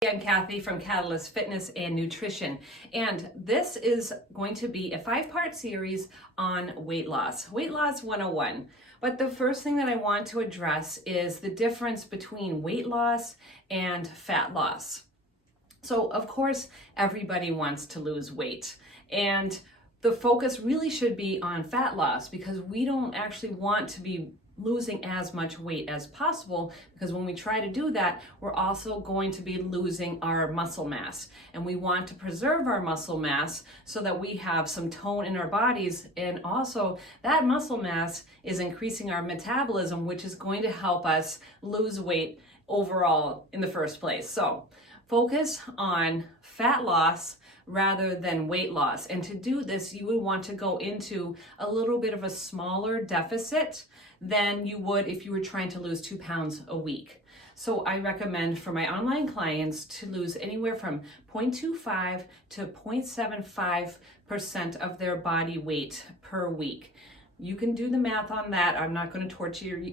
I'm Kathy from Catalyst Fitness and Nutrition, and this is going to be a 5-part series on weight loss 101. But the first thing that I want to address is the difference between weight loss and fat loss. So of course, everybody wants to lose weight, and the focus really should be on fat loss because we don't actually want to be losing as much weight as possible, because when we try to do that, we're also going to be losing our muscle mass, and we want to preserve our muscle mass so that we have some tone in our bodies, and also that muscle mass is increasing our metabolism, which is going to help us lose weight overall in the first place. So focus on fat loss rather than weight loss. And to do this, you would want to go into a little bit of a smaller deficit than you would if you were trying to lose 2 pounds a week. So I recommend for my online clients to lose anywhere from 0.25 to 0.75% of their body weight per week. You can do the math on that. I'm not going to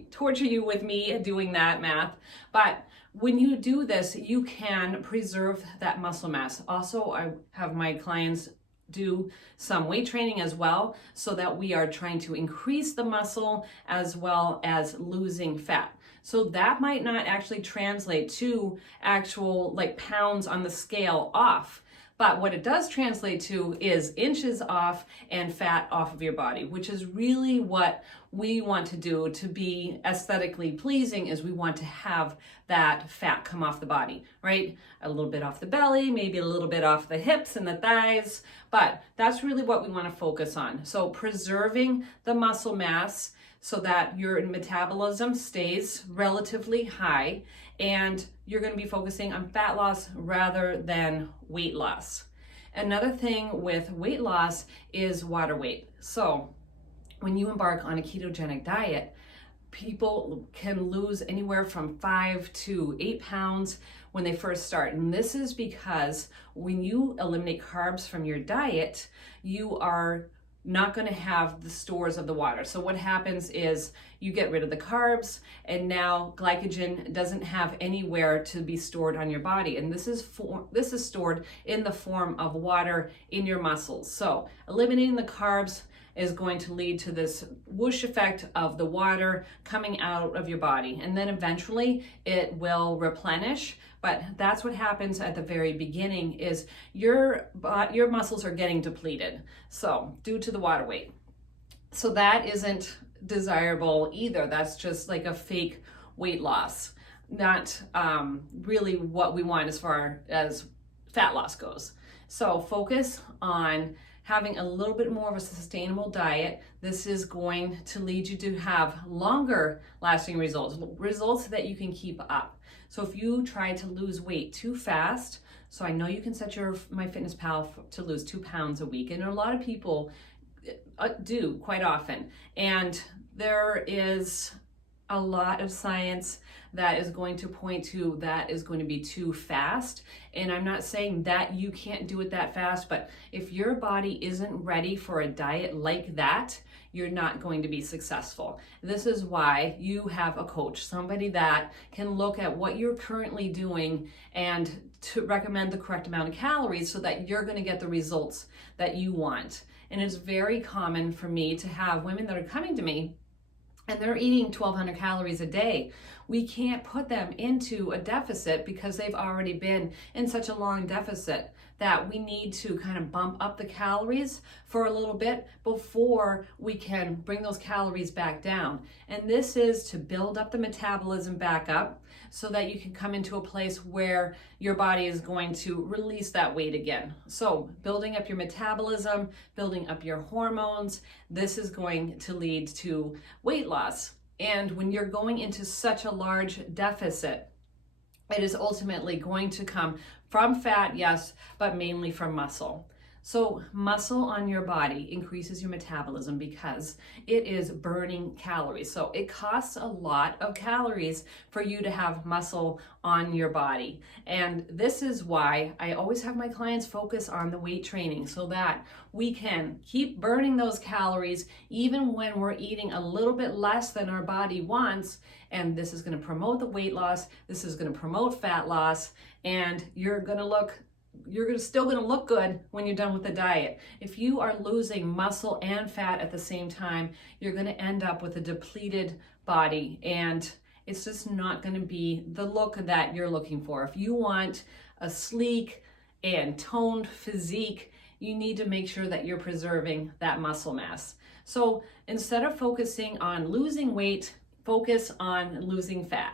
torture you with me doing that math, but when you do this, you can preserve that muscle mass. Also, I have my clients do some weight training as well, so that we are trying to increase the muscle as well as losing fat. So that might not actually translate to actual pounds on the scale off. But what it does translate to is inches off and fat off of your body, which is really what we want to do to be aesthetically pleasing. Is we want to have that fat come off the body, right? A little bit off the belly, maybe a little bit off the hips and the thighs, but that's really what we want to focus on. So preserving the muscle mass so that your metabolism stays relatively high, and you're going to be focusing on fat loss rather than weight loss. Another thing with weight loss is water weight. So when you embark on a ketogenic diet, people can lose anywhere from 5 to 8 pounds when they first start. And this is because when you eliminate carbs from your diet, you are not going to have the stores of the water. So what happens is you get rid of the carbs, and now glycogen doesn't have anywhere to be stored on your body, and this is stored in the form of water in your muscles. So eliminating the carbs is going to lead to this whoosh effect of the water coming out of your body, and then eventually it will replenish. But that's what happens at the very beginning, is your muscles are getting depleted, so due to the water weight. So that isn't desirable either. That's just like a fake weight loss, not really what we want as far as fat loss goes. So focus on having a little bit more of a sustainable diet. This is going to lead you to have longer lasting results that you can keep up. So if you try to lose weight too fast, so I know you can set your MyFitnessPal to lose 2 pounds a week, and a lot of people do quite often. And there is a lot of science that is going to point to that is going to be too fast. And I'm not saying that you can't do it that fast, but if your body isn't ready for a diet like that, you're not going to be successful. This is why you have a coach, somebody that can look at what you're currently doing and to recommend the correct amount of calories so that you're going to get the results that you want. And it's very common for me to have women that are coming to me and they're eating 1,200 calories a day. We can't put them into a deficit because they've already been in such a long deficit that we need to kind of bump up the calories for a little bit before we can bring those calories back down. And this is to build up the metabolism back up so that you can come into a place where your body is going to release that weight again. So building up your metabolism, building up your hormones, this is going to lead to weight loss. And when you're going into such a large deficit, it is ultimately going to come from fat, yes, but mainly from muscle. So muscle on your body increases your metabolism because it is burning calories. So it costs a lot of calories for you to have muscle on your body. And this is why I always have my clients focus on the weight training so that we can keep burning those calories even when we're eating a little bit less than our body wants. And this is going to promote the weight loss. This is going to promote fat loss, and you're still going to look good when you're done with the diet. If you are losing muscle and fat at the same time, you're going to end up with a depleted body, and it's just not going to be the look that you're looking for. If you want a sleek and toned physique, you need to make sure that you're preserving that muscle mass. So instead of focusing on losing weight, focus on losing fat.